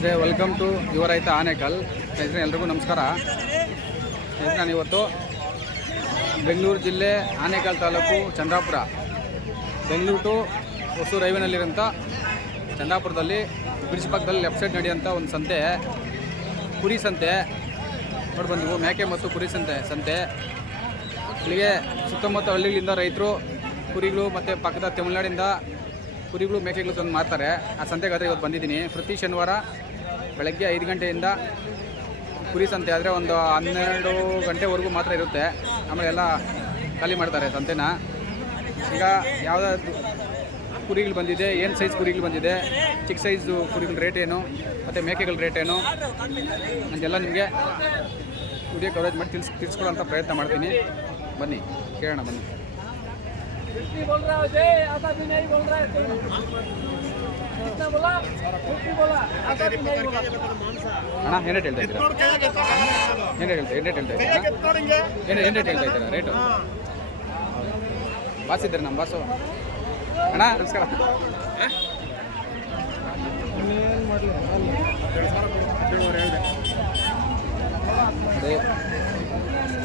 ಸ್ನೇಹಿತರೆ welcome to ಯುವ ರೈತ ಆನೇಕಲ್. ಸ್ನೇಹಿತರೆ, ಎಲ್ರಿಗೂ ನಮಸ್ಕಾರ. ಸ್ನೇಹಿತರೆ ನಾನು ಇವತ್ತು ಬೆಂಗಳೂರು ಜಿಲ್ಲೆ ಆನೇಕಲ್ ತಾಲೂಕು ಚಂದ್ರಾಪುರ. ಬೆಂಗಳೂರು ಟು ಹೊಸೂರು ಹೈವೇನಲ್ಲಿರೋಂಥ ಚಂದ್ರಾಪುರದಲ್ಲಿ ಬ್ರಿಡ್ಜ್ ಪಕ್ಕದಲ್ಲಿ ಲೆಫ್ಟ್ ಸೈಡ್ ನಡೆಯುವಂಥ ಒಂದು ಸಂತೆ. ಕುರಿ ಸಂತೆ. ನೋಡಿ ಬಂದವು ಮೇಕೆ ಮತ್ತು ಕುರಿ ಸಂತೆ ಸಂತೆ. ಇಲ್ಲಿಗೆ ಸುತ್ತಮುತ್ತ ಹಳ್ಳಿಗಳಿಂದ ರೈತರು, ಕುರಿಗಳು ಮತ್ತು ಪಕ್ಕದ ತಮಿಳ್ನಾಡಿಂದ ಕುರಿಗಳು, ಮೇಕೆಗಳು ತಂದು ಮಾರ್ತಾರೆ. ಆ ಸಂತೆಗಾದ್ರೆ ಇವತ್ತು ಬಂದಿದ್ದೀನಿ. ಪ್ರತಿ ಶನಿವಾರ ಬೆಳಗ್ಗೆ ಐದು ಗಂಟೆಯಿಂದ ಕುರಿ ಸಂತೆ ಆದರೆ ಒಂದು ಹನ್ನೆರಡು ಗಂಟೆವರೆಗೂ ಮಾತ್ರ ಇರುತ್ತೆ. ಆಮೇಲೆ ಎಲ್ಲ ಖಾಲಿ ಮಾಡ್ತಾರೆ ಸಂತೆನ. ಈಗ ಯಾವುದಾದ್ರು ಕುರಿಗಳು ಬಂದಿದೆ, ಏನು ಸೈಜ್ ಕುರಿಗಳು ಬಂದಿದೆ, ಚಿಕ್ಕ ಸೈಜು ಕುರಿಗಳ ರೇಟ್ ಏನು, ಮತ್ತು ಮೇಕೆಗಳ ರೇಟ್ ಏನು ಅದೆಲ್ಲ ನಿಮಗೆ ವಿಡಿಯೋ ಕವರೇಜ್ ಮಾಡಿ ತಿಳ್ಸ್, ತಿಳಿಸ್ಕೊಳ್ಳೋಂಥ ಪ್ರಯತ್ನ ಮಾಡ್ತೀನಿ. ಬನ್ನಿ, ಕೇಳೋಣ ಬನ್ನಿ. ಅಣ್ಣ ಹೇಳ್ತಾ ಇದ್ದೀರಾ? ಹೇಳ್ತಾ ರೇಟ್ ಬಾಸ್ ಇದ್ದಾರೆ ನಮ್ಮ ಬಾಸು. ಅಣ್ಣ, ನಮಸ್ಕಾರ.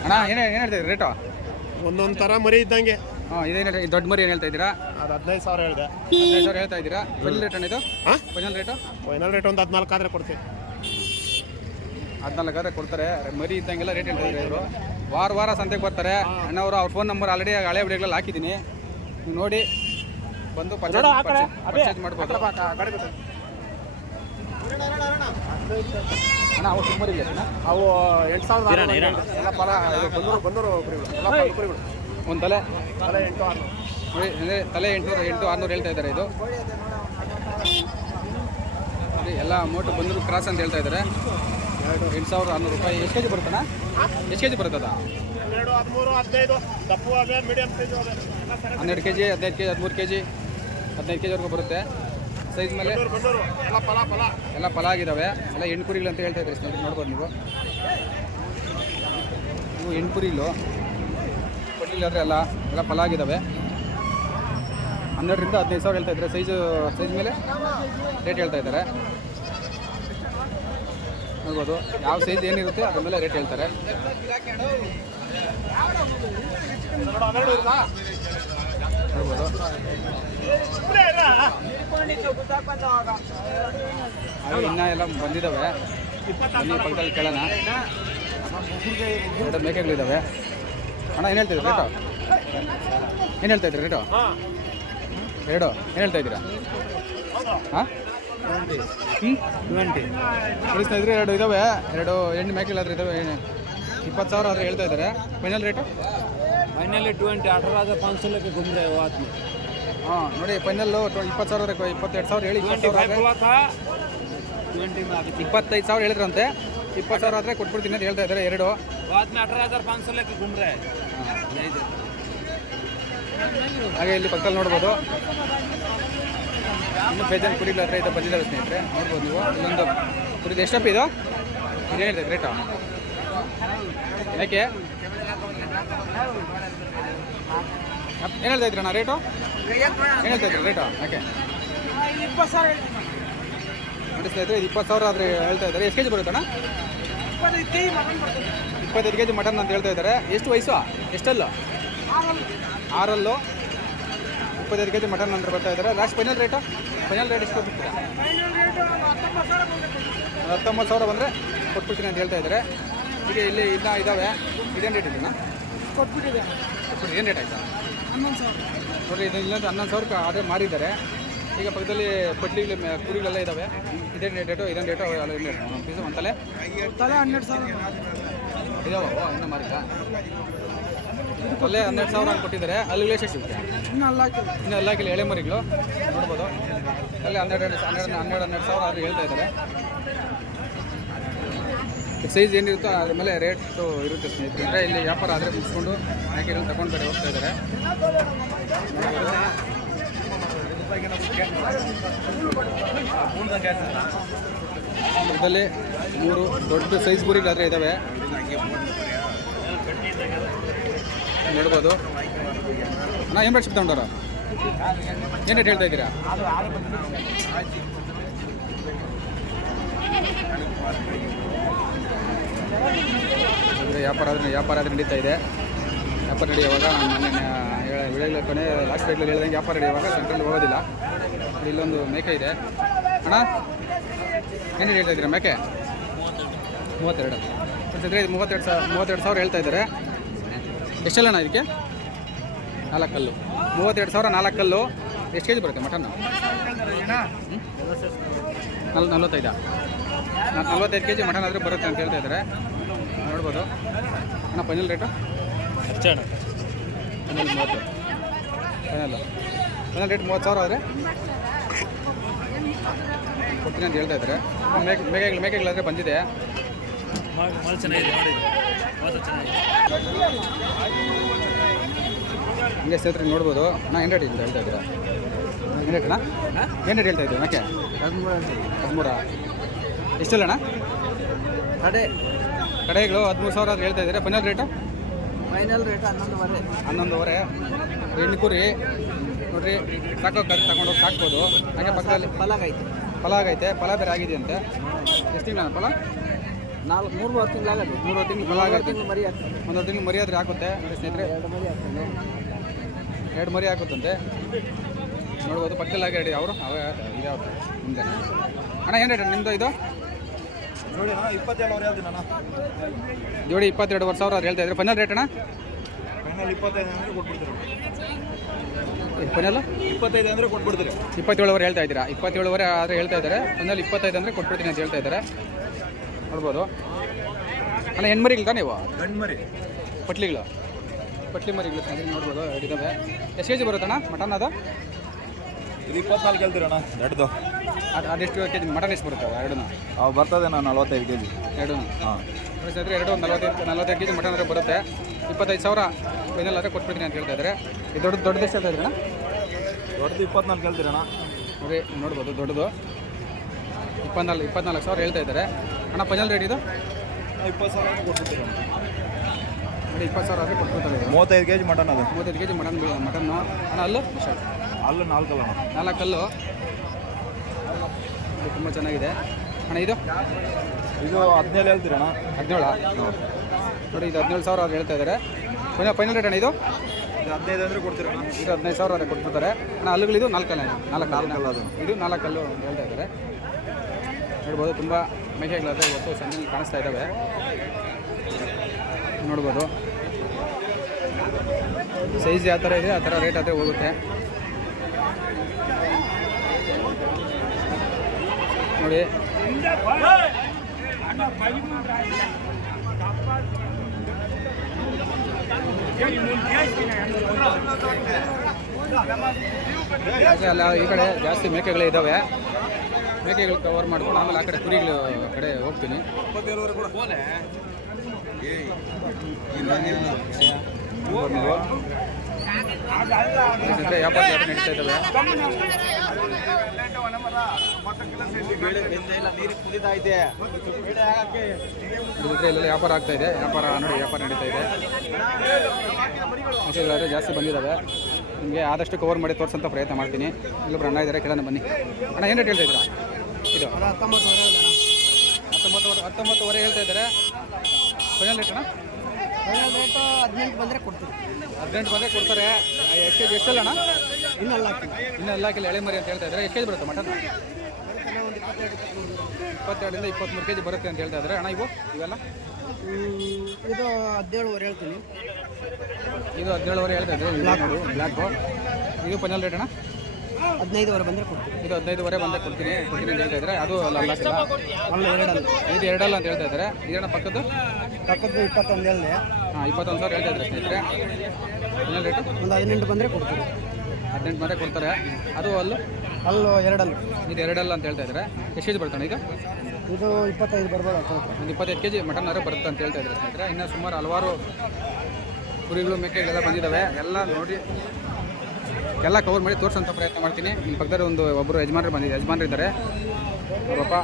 ಅಣ್ಣ, ಏನು ಏನು ಹೇಳ್ತಾ ರೇಟು ಒಂದೊಂದು ಥರ ಮರಿ ಇದ್ದಂಗೆ. ಹಾಂ ಇದೇನು ಹೇಳ್ತಾ ದೊಡ್ಡ ಮರಿ ಏನು ಹೇಳ್ತಾ ಇದ್ದೀರಾ? ಅದು ಹದಿನೈದು ಸಾವಿರ ಹೇಳಿದೆ. ಹದಿನೈದು ಸಾವಿರ ಹೇಳ್ತಾ ಇದ್ದೀರಾ? ಫೈನಲ್ ರೇಟ್ ಅಣ್ಣ ಇದು ಹಾಂ? ಫೈನಲ್ ರೇಟು ಫೈನಲ್ ರೇಟ್ ಒಂದು ಹದಿನಾಲ್ಕು ಆದರೆ ಕೊಡ್ತೀವಿ ಹದಿನಾಲ್ಕು ಆದರೆ ಕೊಡ್ತಾರೆ. ಮರಿ ಇದ್ದಂಗೆಲ್ಲ ರೇಟ್ ಹೇಳ್ತಾರೆ ಇವರು. ವಾರ ವಾರ ಸಂತೆಗೆ ಬರ್ತಾರೆ. ಅಣ್ಣವರು ಅವ್ರ ಫೋನ್ ನಂಬರ್ ಆಲ್ರೆಡಿ ಹಳೆ ಬಿಡಿಗಳಲ್ಲಿ ಹಾಕಿದ್ದೀನಿ. ನೀವು ನೋಡಿ. ಬಂದು ಪರ್ಚೇಸ್ ಮಾಡ್ಬೋದು. ಅಣ್ಣ ಅವು ಚಿಕ್ಕ ಅಣ್ಣ. ಅವು ಎಂಟು ಸಾವಿರದ ಎಲ್ಲ ಫಲ ಇದು ಬಂದೂರು ಬಂದೂರು ಕುರಿಗಳು ಎಲ್ಲ ಕುರಿಗಳು ಒಂದು ತಲೆ ತಲೆ ಎಂಟು ಆರು ಅಂದರೆ ತಲೆ ಎಂಟುನೂರು ಎಂಟು ಆರುನೂರು ಹೇಳ್ತಾ ಇದ್ದಾರೆ ಇದು. ಎಲ್ಲ ಅಮೌಂಟ್ ಬಂದರು ಕ್ರಾಸ್ ಅಂತ ಹೇಳ್ತಾ ಇದ್ದಾರೆ. ಎಂಟು ಸಾವಿರದ ಆರುನೂರು ರೂಪಾಯಿ. ಎಷ್ಟು ಕೆ ಜಿ ಬರುತ್ತಣ್ಣ? ಎಷ್ಟು ಕೆ ಜಿ ಬರುತ್ತದ ಹನ್ನೆರಡು ಕೆ ಜಿ ಹದಿನೈದು ಕೆ ಜಿ ಹದಿಮೂರು ಕೆ ಜಿ ಹದಿನೈದು ಕೆ ಜಿವರೆಗೂ ಬರುತ್ತೆ. ಸೈಜ್ ಮೇಲೆ ಎಲ್ಲ ಫಲ ಫಲ. ಎಲ್ಲ ಫಲ ಆಗಿದ್ದಾವೆ ಎಲ್ಲ ಹೆಣ್ಣು ಕುರಿಗಳು ಅಂತ ಹೇಳ್ತಾ ಇದ್ದಾರೆ ಸ್ನೇಹಿತರೆ ನೋಡ್ಬೋದು ನೀವು. ಇವು ಹೆಣ್ಣು ಕುರಿಗಳು. ಕೊಟ್ಟಿಲ್ಲಾದ್ರೆ ಎಲ್ಲ ಎಲ್ಲ ಫಲ ಆಗಿದ್ದಾವೆ ಹನ್ನೆರಡರಿಂದ ಹದಿನೈದು ಸಾವಿರ ಹೇಳ್ತಾ ಇದ್ದಾರೆ. ಸೈಜು ಸೈಜ್ ಮೇಲೆ ರೇಟ್ ಹೇಳ್ತಾ ಇದ್ದಾರೆ. ನೋಡ್ಬೋದು. ಯಾವ ಸೈಜ್ ಏನಿರುತ್ತೆ, ಅದ್ರ ಮೇಲೆ ರೇಟ್ ಹೇಳ್ತಾರೆ. ನೋಡ್ಬೋದು. ಇನ್ನ ಎಲ್ಲ ಬಂದಿದ್ದಾವೆ ಪಕ್ಕದಲ್ಲಿ ಕೇಳೋಣ. ಎರಡು ಮೇಕೆಗಳಿದ್ದಾವೆ ಅಣ್ಣ ಏನು ಹೇಳ್ತಿದ್ದೀರಾ ರೇಟು? ಏನು ಹೇಳ್ತಾ ಇದ್ದೀರಾ ರೇಟು? ಎರಡು ಏನು ಹೇಳ್ತಾ ಇದ್ದೀರಾ? ಹಾಂ? ಟ್ವೆಂಟಿ ಕಳಿಸ್ತಾ ಇದ್ರೆ? ಎರಡು ಇದಾವೆ. ಎರಡು ಎಂಟು ಮೇಕೆಲ್ ಆದ್ರೆ ಇದ್ದಾವೆ ಇಪ್ಪತ್ತು ಸಾವಿರ ಆದರೆ ಹೇಳ್ತಾ ಇದ್ದಾರೆ. Final rate? ಫೈನಲ್ ಟ್ವೆಂಟಿ ಅಠರಾದ ಪಾಂಚ್ ಸಲಕ್ಕೆ ಗುಮ್ರೆ ಆತ್ಮ ಹಾಂ ನೋಡಿ ಫೈನಲ್ಲು ಇಪ್ಪತ್ತು ಸಾವಿರ ಇಪ್ಪತ್ತೆರಡು ಸಾವಿರ ಹೇಳಿ ಇಪ್ಪತ್ತೈದು ಸಾವಿರ ಹೇಳಿದ್ರಂತೆ. ಇಪ್ಪತ್ತು ಸಾವಿರ ಆದರೆ ಕೊಟ್ಬಿಡ್ತೀನಿ ಅಂತ ಹೇಳ್ತಾ ಇದ್ದಾರೆ ಎರಡು. ಆದ್ಮಿ ಪಾಂಚ್ ಸಲಕ್ಕೆ ಗುಮ್ರೆ. ಹಾಗೆ ಇಲ್ಲಿ ಪಕ್ಕದಲ್ಲಿ ನೋಡ್ಬೋದು. ಇನ್ನು ಫೇಜನ್ ಕುರಿಗಳ ಹತ್ರ ಇದೆ ಬಂದಿದ್ದಾರೆ ಸ್ನೇಹಿತರೆ. ನೋಡ್ಬೋದು ನೀವು. ಇಲ್ಲೊಂದು ಕುರಿದು ಎಷ್ಟಪ್ಪ ಇದು? ಇದು ಹೇಳಿದೆ ಗ್ರೇಟ? ಯಾಕೆ? ಏನು ಹೇಳ್ತಾ ಇದ್ರಣ್ಣ ರೇಟು? ಏನು ಹೇಳ್ತಾ ಇದ್ರಿ ರೇಟು? ಯಾಕೆ? ನೋಡಿ ಸ್ನೇಹಿತರೆ ಇದು ಇಪ್ಪತ್ತು ಸಾವಿರ ಆದರೆ ಹೇಳ್ತಾ ಇದ್ದಾರೆ. ಎಷ್ಟು ಕೆ ಜಿ ಬರುತ್ತಣ್ಣ? ಇಪ್ಪತ್ತೈದು ಕೆ ಜಿ ಮಟನ್ ಅಂತ ಹೇಳ್ತಾ ಇದ್ದಾರೆ. ಎಷ್ಟು ವಯಸ್ಸು? ಎಷ್ಟಲ್ಲು? ಆರಲ್ಲು. ಇಪ್ಪತ್ತೈದು ಕೆ ಜಿ ಮಟನ್ ಅಂತ ಬರ್ತಾ ಇದ್ದಾರೆ. Last final rate final rate ಎಷ್ಟು ಕೊಟ್ಬಿಡ್ತೀರಾ ಒಂದು ಹತ್ತೊಂಬತ್ತು ಸಾವಿರ ಬಂದರೆ ಕೊಟ್ಬಿಡ್ತೀನಿ ಅಂತ ಹೇಳ್ತಾ ಇದ್ದಾರೆ. ಈಗ ಇಲ್ಲಿ ಇನ್ನ ಇದ್ದಾವೆ ಇದೇನು ರೇಟ್ ಇದನ್ನ ಕೊಟ್ಬಿಟ್ಟಿದೆ ಕೊಟ್ಬಿಟ್ಟು ಏನು ರೇಟ್ ಆಯಿತು? ಹನ್ನೊಂದು ಸಾವಿರ. ಇದು ಇಲ್ಲೊಂದು ಹನ್ನೊಂದು ಸಾವಿರಕ್ಕೆ ಆದರೆ ಮಾಡಿದ್ದಾರೆ. ಈಗ ಪಕ್ಕದಲ್ಲಿ ಪಟ್ಲಿಗಳು ಕುರಿಗಳೆಲ್ಲ ಇದ್ದಾವೆ ಇದೇ ಡೇಟು ಇದೊಂದು ಡೇಟು ಅಲ್ಲ ರೇಟು ಒಂದು ಪೀಸು ಒಂದು ತಲೆ. ತಲೆ ಹನ್ನೆರಡು ಸಾವಿರ. ಇದಾವ? ಇನ್ನೂ ಮಾರಿಲ್ಲ ತಲೆ ಹನ್ನೆರಡು ಸಾವಿರ ಅಂತ ಕೊಟ್ಟಿದ್ದಾರೆ. ಅಲ್ಲಿ ಎಷ್ಟು ಸಿಗುತ್ತೆ? ಇನ್ನೂ ಅಲ್ಲ ಇನ್ನೂ ಎಲ್ಲ ಕಿಲೋ ಎಳೆ ಮರಿಗಳು. ನೋಡ್ಬೋದು. ಅಲ್ಲಿ ಹನ್ನೆರಡು ಹನ್ನೆರಡು ಹನ್ನೆರಡು ಹನ್ನೆರಡು ಸಾವಿರ ಆದರೂ ಹೇಳ್ತಾ ಇದ್ದಾರೆ. ಸೈಜ್ ಏನಿರುತ್ತೋ ಅದ್ರ ಮೇಲೆ ರೇಟು ಇರುತ್ತೆ ಸ್ನೇಹಿತರೆ. ಅಂದರೆ ಇಲ್ಲಿ ವ್ಯಾಪಾರ ಆದರೆ ಮುಗಿಸ್ಕೊಂಡು ಯಾಕೆ ತಗೊಂಡು ಬೇರೆ ಹೋಗ್ತಾ ಇದ್ದಾರೆ. ಇದರಲ್ಲಿ ಮೂರು ದೊಡ್ಡ ಸೈಜ್ ಗುರಿಗಳಾದರೆ ಇದ್ದಾವೆ ನೋಡ್ಬೋದು. ನಾ ಏನು ರೇಟ್ ತಗೊಂಡವ್ರ? ಏನು ರೇಟ್ ಹೇಳ್ತಾ ಇದ್ದೀರಾ? ವ್ಯಾಪಾರ ಆದರೆ ವ್ಯಾಪಾರ ಆದರೆ ನಡೀತಾ ಇದೆ. ವ್ಯಾಪಾರ ನಡೆಯುವಾಗ ಮೊನ್ನೆ ವಿಳೆಗಳ ಕೊನೆ ಲಾಸ್ಟ್ ಡೇಟ್ ಹೇಳಿದಂಗೆ ವ್ಯಾಪಾರ ಇವಾಗ ಕಂಟ್ರೋಲ್ ಹೋಗೋದಿಲ್ಲ. ಇಲ್ಲೊಂದು ಮೇಕೆ ಇದೆ. ಅಣ್ಣ, ಏನು ಹೇಳ್ತಾ ಇದ್ದೀರಾ ಮೇಕೆ? ಮೂವತ್ತೆರಡು. ಅಂತಂದರೆ ಇದು ಮೂವತ್ತೆರಡು ಸಾವಿರ ಮೂವತ್ತೆರಡು ಸಾವಿರ ಹೇಳ್ತಾ ಇದ್ದಾರೆ. ಎಷ್ಟೆಲ್ಲ ಅಣ್ಣ ಇದಕ್ಕೆ? ನಾಲ್ಕು ಕಲ್ಲು ಮೂವತ್ತೆರಡು ಸಾವಿರ ನಾಲ್ಕು ಕಲ್ಲು ಎಷ್ಟು ಕೆ ಜಿ ಬರುತ್ತೆ ಮಟನ್ನು? ನಲ್, ನಲ್ವತ್ತೈದ? ನಲ್ವತ್ತೈದು ಕೆ ಜಿ ಮಟನ್ ಆದರೆ ಬರುತ್ತೆ ಅಂತ ಹೇಳ್ತಾ ಇದ್ದಾರೆ. ನೋಡ್ಬೋದು. ಅಣ್ಣ ಫೈನಲ್ ರೇಟು ಫೈನಲ್ ಮೂವತ್ತು. ಫೈನಲ್ ಫೈನಲ್ ರೇಟ್ ಮೂವತ್ತು ಸಾವಿರ ಆದರೆ? ಕೊಡ್ತೀನಿ ಅಂತ ಹೇಳ್ತಾ ಇದ್ದಾರೆ. ಮೇಕೆ ಮೇಕೆಗಳು ಮೇಕೆಗಳಾದರೆ ಬಂದಿದೆ. ಚೆನ್ನಾಗಿದೆ ಹಂಗೆ ಸ್ನೇಹಿತರೆ ನೋಡ್ಬೋದು. ನಾ ಏನು ರೇಟ್ ಇದೆ ಹೇಳ್ತಾ ಇದ್ದೀರಾ? ಏನು ರೇಟ್ ಅಣ್ಣ? ಏನು ರೇಟ್ ಹೇಳ್ತಾ ಇದ್ದೀವಿ ಯಾಕೆ ಹದಿಮೂರ. ಎಷ್ಟಲ್ಲಣ್ಣ ಕಡೆ. ಕಡೆಗಳು ಹದಿಮೂರು ಸಾವಿರ ಆದ್ರೆ ಹೇಳ್ತಾ ಇದ್ದಾರೆ? ಫೈನಲ್ ರೇಟು ಫೈನಲ್ ರೇಟ್ ಹನ್ನೊಂದುವರೆ. ಹನ್ನೊಂದುವರೆ. ಹೆಣ್ಣು ಕುರಿ ನೋಡ್ರಿ ಸಾಕೋ ಕರೆ ತಗೊಂಡೋಗಿ ಸಾಕ್ಬೋದು. ಹಾಗೆ ಪಕ್ಕದಲ್ಲಿ ಫಲಾಗೈತೆ ಫಲ ಆಗೈತೆ ಫಲ ಬೇರೆ ಆಗಿದೆಯಂತೆ. ಎಷ್ಟು ತಿಂಗಳ ಫಲ ನಾಲ್ಕು ಮೂರು ಮೂರು ತಿಂಗಳಾಗುತ್ತೆ ಮೂರು ತಿಂಗಳು ಫಲ ಆಗುತ್ತೆ. ತಿಂಗಳು ಮರಿ ಆಗ್ತದೆ. ಒಂದು ತಿಂಗಳು ಮರಿ ಆದ್ರೆ ಹಾಕುತ್ತೆ ನೋಡಿ ಸ್ನೇಹಿತರೆ. ಎರಡು ಮರಿ ಆಗ್ತದೆ. ಎರಡು ಮರಿ ಹಾಕುತ್ತಂತೆ ನೋಡ್ಬೋದು ಪಕ್ಕದಲ್ಲಿ ಆಗಿ ರೆಡಿ ಅವರು. ಅವೇ ಇದಾವೆ ಮುಂದೆ ಅಣ್ಣ ಏನು ರೇಟ್ ನಿಮ್ಮದು ಇದು ನೋಡಿ ಇಪ್ಪತ್ತೇಳುವರೆ ಹೇಳ್ತೀನಿ ನಾನು ಜೋಡಿ ಇಪ್ಪತ್ತೆರಡುವರೆ ಸಾವಿರ ಅವ್ರು ಹೇಳ್ತಾ ಇದ್ದಾರೆ ಫೈನಲ್ ರೇಟ್ ಅಣ್ಣ? ಫೈನಲ್ ಇಪ್ಪತ್ತೈದು ಅಂದರೆ ಕೊಟ್ಬಿಡ್ತೀರಿ. ಇಪ್ಪತ್ತೇಳುವರೆ ಹೇಳ್ತಾ ಇದ್ದೀರಾ? ಇಪ್ಪತ್ತೇಳುವರೆ ಆದರೆ ಹೇಳ್ತಾ ಇದ್ದಾರೆ. ಫೈನಲ್ ಇಪ್ಪತ್ತೈದು ಅಂದರೆ ಕೊಟ್ಬಿಡ್ತೀನಿ ಅಂತ ಹೇಳ್ತಾ ಇದ್ದಾರೆ. ನೋಡ್ಬೋದು. ಅಣ್ಣ ಹೆಣ್ಮರಿ ಇಲ್ಲ ನೀವು? ಗಂಡ್ಮರಿ. ಪಟ್ಲಿಗಳು. ಪಟ್ಲಿ ಮರಿಗಳು ಇಲ್ಲ ನೋಡ್ಬೋದು ಹೇಳಿದ್ದಾವೆ ಎಷ್ಟು ಕೆ ಜಿ ಬರುತ್ತಣ್ಣ ಮಟನ್ ಅದು? ಇದು ಇಪ್ಪತ್ನಾಲ್ಕು ಹೇಳ್ತೀರಣ್ಣ ದೊಡ್ಡದು ಅದು ಅದೆಷ್ಟು ಕೆ ಜಿ ಮಟನ್ ಎಷ್ಟು ಬರುತ್ತೆ ಎರಡೂ ಅವು ಬರ್ತದೆ ನಾನು ನಲ್ವತ್ತೈದು ಕೆ ಜಿ. ಎರಡು ಹಾಂ. ಸರ್ ಎರಡು ಒಂದು ನಲ್ವತ್ತೈದು ನಲ್ವತ್ತೈದು ಕೆ ಜಿ ಮಟನ್ ಅಂದರೆ ಬರುತ್ತೆ. ಇಪ್ಪತ್ತೈದು ಸಾವಿರ ಫೈನಲ್ ಆದರೆ ಕೊಟ್ಬಿಡ್ತೀನಿ ಅಂತ ಹೇಳ್ತಾ ಇದ್ದಾರೆ ಇದು ದೊಡ್ಡ ದೊಡ್ಡ ದೇಶ ಹೇಳ್ತಾ ಇದ್ದೀರಣ್ಣ ದೊಡ್ಡದು ಇಪ್ಪತ್ನಾಲ್ಕು ಹೇಳ್ತೀರಣ್ಣ ನೋಡಿ ನೋಡ್ಬೋದು ದೊಡ್ಡದು. ಇಪ್ಪತ್ನಾಲ್ಕು ಇಪ್ಪತ್ನಾಲ್ಕು ಸಾವಿರ ಹೇಳ್ತಾ ಇದ್ದಾರೆ ಅಣ್ಣ ಫೈನಲ್ ರೇಟ್ ಇದು? ಇಪ್ಪತ್ತು ಸಾವಿರ ಕೊಟ್ಬಿಡ್ತೀರಿ ನೋಡಿ ಇಪ್ಪತ್ತು ಸಾವಿರ ಆದರೆ ಕೊಟ್ಬಿಡ್ತಾರೆ ಮೂವತ್ತೈದು ಕೆ ಜಿ ಮಟನ್ ಅದು. ಮೂವತ್ತೈದು ಕೆ ಜಿ ಮಟನ್ ಮಟನ್ನು. ಅಣ್ಣ ಅಲ್ಲೂ? ಅಲ್ಲೂ ನಾಲ್ಕಲ್ಲ ನಾಲ್ಕಲ್ಲು? ನಾಲ್ಕು ಕಲ್ಲು ಇದು ತುಂಬ ಚೆನ್ನಾಗಿದೆ. ಅಣ್ಣ ಇದು? ಇದು ಹದಿನೇಳು ಹೇಳ್ತೀರಣ್ಣ. ಹದಿನೇಳ? ನೋಡಿ ಇದು ಹದಿನೇಳು ಸಾವಿರ ಅವ್ರು ಹೇಳ್ತಾ ಇದ್ದಾರೆ ಕೊನೆ ಫೈನಲ್ ರೇಟ್ ಅಣ್ಣ ಇದು? ಇದು ಹದಿನೈದು ಅಂದರೆ ಕೊಡ್ತೀರಣ್ಣ. ಇದು ಹದಿನೈದು ಸಾವಿರ ಅವ್ರಿಗೆ ಕೊಟ್ಬಿಡ್ತಾರೆ. ಅಣ್ಣ ಅಲ್ಲುಗಳಿದು ನಾಲ್ಕಲ್ಲ ನಾಲ್ಕು ನಾಲ್ಕಲ್ಲ ಅದು. ಇದು ನಾಲ್ಕು ಅಲ್ಲು ಅಂತ ಹೇಳ್ತಾ ಇದ್ದಾರೆ ನೋಡ್ಬೋದು ತುಂಬ ಮೇಕೆಗಳಾದರೆ ಇವತ್ತು ಸಂಜೆ ಕಾಣಿಸ್ತಾ ಇದ್ದಾವೆ ನೋಡ್ಬೋದು. ಸೈಜ್ ಯಾವ ಥರ ಇದೆ ಆ ಥರ ರೇಟ್ ಆದರೆ ಹೋಗುತ್ತೆ. ನೋಡಿ. ಅಲ್ಲ ಈ ಕಡೆ ಜಾಸ್ತಿ ಮೇಕೆಗಳೇ ಇದ್ದಾವೆ ಮೇಕೆಗಳು ಕವರ್ ಮಾಡ್ಕೊಂಡು ಆಮೇಲೆ ಆ ಕಡೆ ಕುರಿಗಳು ಕಡೆ ಹೋಗ್ತೀನಿ. ವ್ಯಾಪಾರ ನಡೀತಾ ಇದ್ದಾವೆ. ವ್ಯಾಪಾರ ಆಗ್ತಾ ಇದೆ. ವ್ಯಾಪಾರ ನೋಡಿ, ವ್ಯಾಪಾರ ನಡೀತಾ ಇದೆ. ಮೇಕೆಗಳಾದ್ರೆ ಜಾಸ್ತಿ ಬಂದಿದ್ದಾವೆ. ನಿಮಗೆ ಆದಷ್ಟು ಕವರ್ ಮಾಡಿ ತೋರಿಸೋಂಥ ಪ್ರಯತ್ನ ಮಾಡ್ತೀನಿ. ಇಲ್ಲೊಬ್ರು ಅಣ್ಣ ಇದ್ದಾರೆ ಕೆಳನ ಬನ್ನಿ. ಅಣ್ಣ, ಏನು ರೇಟ್ ಹೇಳ್ತಾ ಇದ್ದೀರಾ? ಇದು. ಹತ್ತೊಂಬತ್ತು ಹತ್ತೊಂಬತ್ತುವರೆ ಹೇಳ್ತಾ ಇದ್ದಾರೆ. ಫೈನಲ್ ರೇಟ್ ಅಣ್ಣ? ಫೈನಲ್ ರೇಟು ಹದಿನೆಂಟು ಬಂದರೆ ಕೊಡ್ತೀವಿ. ಹದಿನೆಂಟು ಬಂದರೆ ಕೊಡ್ತಾರೆ. ಎಷ್ಟು ಕೆ ಜಿ ಎಷ್ಟಲ್ಲ ಅಣ್ಣ? ಇನ್ನಲ್ಲ ಇನ್ನೂ ಎಲ್ಲ ಕಿಲೋ ಎಳೆ ಮರಿ ಅಂತ ಹೇಳ್ತಾ ಇದ್ದಾರೆ. ಎಷ್ಟು ಕೆ ಜಿ ಬರುತ್ತೆ ಮಟನ್? ಇಪ್ಪತ್ತೆರಡರಿಂದ ಇಪ್ಪತ್ತ್ಮೂರು ಕೆ ಜಿ ಬರುತ್ತೆ ಅಂತ ಹೇಳ್ತಾ ಇದ್ದಾರೆ. ಅಣ್ಣ ಇವು? ಇವೆಲ್ಲ? ಇದು ಹದಿನೇಳುವರೆ ಹೇಳ್ತೀನಿ. ಇದು ಹದಿನೇಳುವರೆ ಹೇಳ್ತಾ ಇದ್ದಾರೆ. ಬ್ಲ್ಯಾಕು ಇದು ಫೈನಲ್ ರೇಟ್ ಅಣ್ಣ? ಹದಿನೈದುವರೆ ಬಂದರೆ ಕೊಡ್ತೀನಿ ಇದು ಹದಿನೈದುವರೆ ಬಂದರೆ ಕೊಡ್ತೀನಿ. ಕೊಡ್ತೀನಿ ಅಂತ ಹೇಳ್ತಾ ಇದ್ದಾರೆ. ಅದು ಅಲ್ಲ ಅಲ್ಲ ಇದು ಎರಡಲ್ಲ ಅಂತ ಹೇಳ್ತಾ ಇದ್ದಾರೆ. ಇದನ್ನ ಪಕ್ಕದ್ದು? ಪಕ್ಕದ್ದು ಇಪ್ಪತ್ತೊಂದು ಹೇಳಿದೆ ಹಾಂ ಇಪ್ಪತ್ತೊಂದು ಸಾವಿರ ಹೇಳ್ತಾ ಇದ್ದಾರೆ ಸ್ನೇಹಿತರೆ. ರೇಟು ಒಂದು ಹದಿನೆಂಟು ಬಂದರೆ ಕೊಡ್ತೀವಿ. ಹದಿನೆಂಟು ಬಂದರೆ ಕೊಡ್ತಾರೆ. ಅದು ಅಲ್ಲೂ? ಅಲ್ಲೂ ಎರಡಲ್ಲ. ಇದು ಎರಡಲ್ಲ ಅಂತ ಹೇಳ್ತಾ ಇದ್ದಾರೆ. ಎಷ್ಟು ಕೆಜಿ ಬರ್ತಾನೆ ಈಗ? ಇದು ಇಪ್ಪತ್ತೈದು ಬರ್ಬೋದು ಅಂತ ಒಂದು ಇಪ್ಪತ್ತೈದು ಕೆ ಜಿ ಮಟನ್ ಆದರೆ ಬರುತ್ತೆ ಅಂತ ಹೇಳ್ತಾ ಇದ್ದಾರೆ ಸ್ನೇಹಿತರೆ. ಇನ್ನು ಸುಮಾರು ಹಲವಾರು ಕುರಿಗಳು ಮೇಕೆಗಳೆಲ್ಲ ಬಂದಿದ್ದಾವೆ. ಎಲ್ಲ ನೋಡಿ ಎಲ್ಲ ಕವರ್ ಮಾಡಿ ತೋರಿಸೋಂಥ ಪ್ರಯತ್ನ ಮಾಡ್ತೀನಿ. ನಿಮ್ಮ ಪಕ್ಕದಲ್ಲಿ ಒಂದು ಒಬ್ಬರು ಯಜಮಾನರು ಬಂದಿದ್ದಾರೆ ಯಜಮಾನರು ಇದ್ದಾರೆ ಅವರಪ್ಪ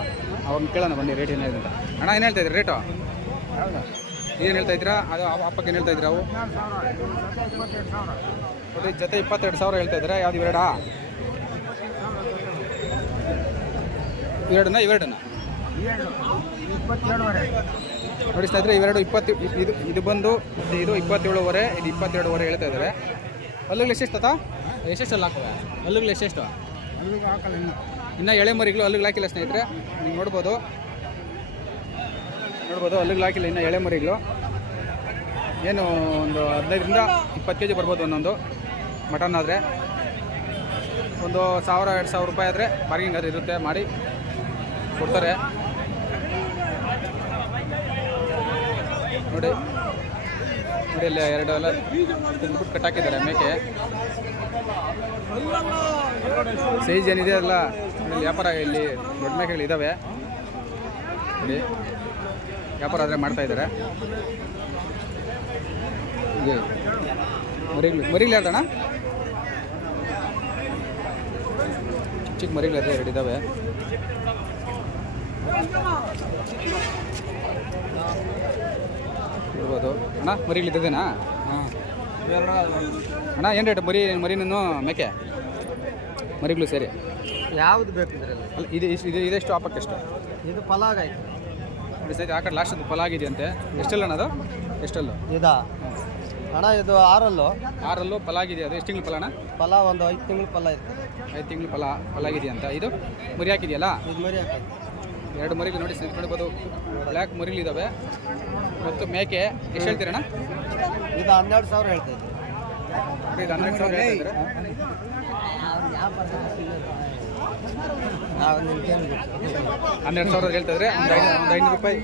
ಅವ್ರನ್ನ ಕೇಳೋಣ ಬನ್ನಿ ರೇಟ್ ಏನಿದೆ ಅಂತ. ಅಣ್ಣ ಏನು ಹೇಳ್ತಾ ಇದ್ದೀರಿ? ರೇಟು ಏನು ಹೇಳ್ತಾ ಇದ್ದೀರಾ? ಅದು ಆ ಅಪ್ಪಕ್ಕೆ ಏನು ಹೇಳ್ತಾ ಇದ್ದೀರಾ ಅವು? ನೋಡಿ ಜೊತೆ ಇಪ್ಪತ್ತೆರಡು ಸಾವಿರ ಹೇಳ್ತಾ ಇದ್ದಾರೆ? ಯಾವ್ದು ಇವೆರಡಾ? ಇವೆರಡನ್ನ ಇವೆರಡನ್ನ. ನೋಡಿಸ್ತಾ ನೋಡಿ ಸ್ನೇಹಿತರೆ ಇವೆರಡು ಇಪ್ಪತ್ತು ಇದು ಇದು ಬಂದು ಇದು ಇಪ್ಪತ್ತೇಳುವರೆ ಇದು ಇಪ್ಪತ್ತೆರಡುವರೆ ಹೇಳ್ತಾ ಇದ್ದಾರೆ. ಅಲ್ಲಿಗೆ ಎಷ್ಟೆಷ್ಟು ತಾತ? ಎಷ್ಟೆಷ್ಟಲ್ಲಿ ಹಾಕುವ? ಅಲ್ಲಿಗೆ ಎಷ್ಟೆಷ್ಟು? ಇನ್ನೂ ಎಳೆ ಮರಿಗಳು ಅಲ್ಲಿಗೆ ಹಾಕಿಲ್ಲ ಸ್ನೇಹಿತರೆ. ನೀವು ನೋಡ್ಬೋದು. ನೋಡ್ಬೋದು ಅಲ್ಲಿಗೆ ಹಾಕಿಲ್ಲ, ಇನ್ನು ಎಳೆ ಮರಿಗಳು. ಏನು ಒಂದು ಹದಿನೈದರಿಂದ ಇಪ್ಪತ್ತು ಕೆ ಜಿ ಬರ್ಬೋದು ಒಂದೊಂದು ಮಟನ್ ಆದರೆ. ಒಂದು ಸಾವಿರ, ಎರಡು ಸಾವಿರ ರೂಪಾಯಿ ಆದರೆ ಬಾರ್ಗಿಂಗ್ ಅದು ಇರುತ್ತೆ, ಮಾಡಿ ಕೊಡ್ತಾರೆ. ನೋಡಿ. ನೋಡಿ ಇಲ್ಲಿ ಎರಡು ಎಲ್ಲ ತಿಂದ್ಬಿಟ್ಟು ಕಟ್ಟಾಕಿದ್ದಾರೆ ಮೇಕೆ. ಸೈಜ್ ಏನಿದೆ ಅಲ್ಲ ವ್ಯಾಪಾರ ಇಲ್ಲಿ ದೊಡ್ಡ ಮೇಕೆಗಳಿದ್ದಾವೆ ನೋಡಿ. ವ್ಯಾಪಾರ ಆದರೆ ಮಾಡ್ತಾ ಇದ್ದಾರೆ ಇದೆ ಮರಿಗಳು ಮರಿಗಳು ಯಾವ್ದಣ್ಣ? ಚಿಕ್ಕ ಚಿಕ್ಕ ಮರಿಗಳು ಅದೇ ಎರಡು ಇದ್ದಾವೆ ಇರ್ಬೋದು. ಅಣ್ಣ ಮರಿಗಳಿದ್ದದೇನಾ ಅಣ್ಣ ಏನು ರೇಟ್ ಮರಿ ಮರಿನೂ ಮೇಕೆ? ಮರಿಗಳು ಸೇರಿ. ಯಾವ್ದು ಬೇಕು ಇದರಲ್ಲಿ? ಅಲ್ಲ ಇದು ಇದು ಇದೆಷ್ಟು ಆಪಕ್ಕೆ ಎಷ್ಟು ಇದು ಆಯ್ತು. ಸರಿ ಆ ಕಡೆ ಲಾಸ್ಟ್ ಫಲ ಆಗಿದೆಯಂತೆ ಎಷ್ಟೆಲ್ಲ ಅಣ್ಣ ಅದು? ಎಷ್ಟೆಲ್ಲ? ಇದಾ? ಅಣ್ಣ ಇದು ಆರಲ್ಲು. ಆರಲ್ಲೂ ಫಲ ಆಗಿದೆ ಅದು? ಎಷ್ಟು ತಿಂಗಳು ಫಲ ಅಣ್ಣ? ಫಲ ಒಂದು ಐದು ತಿಂಗಳು ಫಲ ಇರ್ತದೆ. ಐದು ತಿಂಗಳು ಫಲ ಫಲ ಆಗಿದೆಯಂತ ಇದು ಮರಿ ಹಾಕಿದೆಯಲ್ಲ? ಇದು ಮರಿ ಹಾಕಿದೆ ಎರಡು ಮರಿಗಳು ನೋಡಿ ಸ್ನೇಹಿತರೆ ನೋಡ್ಬೋದು. ಬ್ಲ್ಯಾಕ್ ಇದ್ದಾವೆ ಮತ್ತು ಮೇಕೆ ಎಷ್ಟು ಹೇಳ್ತೀರಣ್ಣ? ಇದು ಹನ್ನೆರಡು ಸಾವಿರ ಹೇಳ್ತಾ ಇದ್ದೀವಿ ಇದು ಹನ್ನೆರಡು ಸಾವಿರ ಹೇಳ್ತಾ ಇದ್ದಾರೆ. ನಾವು ನಿಮ್ಗೇನು ಗೊತ್ತು? ಹನ್ನೆರಡು ಸಾವಿರ ಹೇಳ್ತಾ ಇದ್ರೆ ಒಂದು ಐನೂರು ಒಂದು ಐನೂರು ರೂಪಾಯಿ.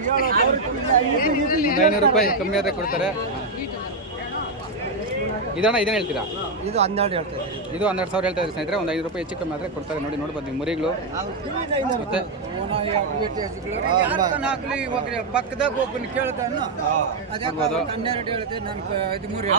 ಒಂದು ಐನೂರು ರೂಪಾಯಿ ಕಮ್ಮಿ ಆದರೆ ಕೊಡ್ತಾರೆ. ಇದಣ್ಣ ಇದೇನು ಹೇಳ್ತೀರಾ? ಇದು ಹನ್ನೆರಡು ಹೇಳ್ತಾ ಇದ್ದೀವಿ ಇದು ಹನ್ನೆರಡು ಸಾವಿರ ಹೇಳ್ತಾ ಇದ್ದಾರೆ ಸ್ನೇಹಿತರೆ ಒಂದು ಐನೂರು ರೂಪಾಯಿ ಹೆಚ್ಚು ಕಮ್ಮಿ ಆದರೆ ಕೊಡ್ತಾರೆ. ನೋಡಿ ನೋಡ್ಬೋದು ನೀವು ಮುರಿಗಳು ಮತ್ತೆ? ಪಕ್ಕದಾಗ ಒಬ್ಬನ ಕೇಳ್ತಾ ನೋಡ್ಬೋದು ಹನ್ನೆರಡು ಹೇಳ್ತೇನೆ ನನ್ನ ಹದಿಮೂರು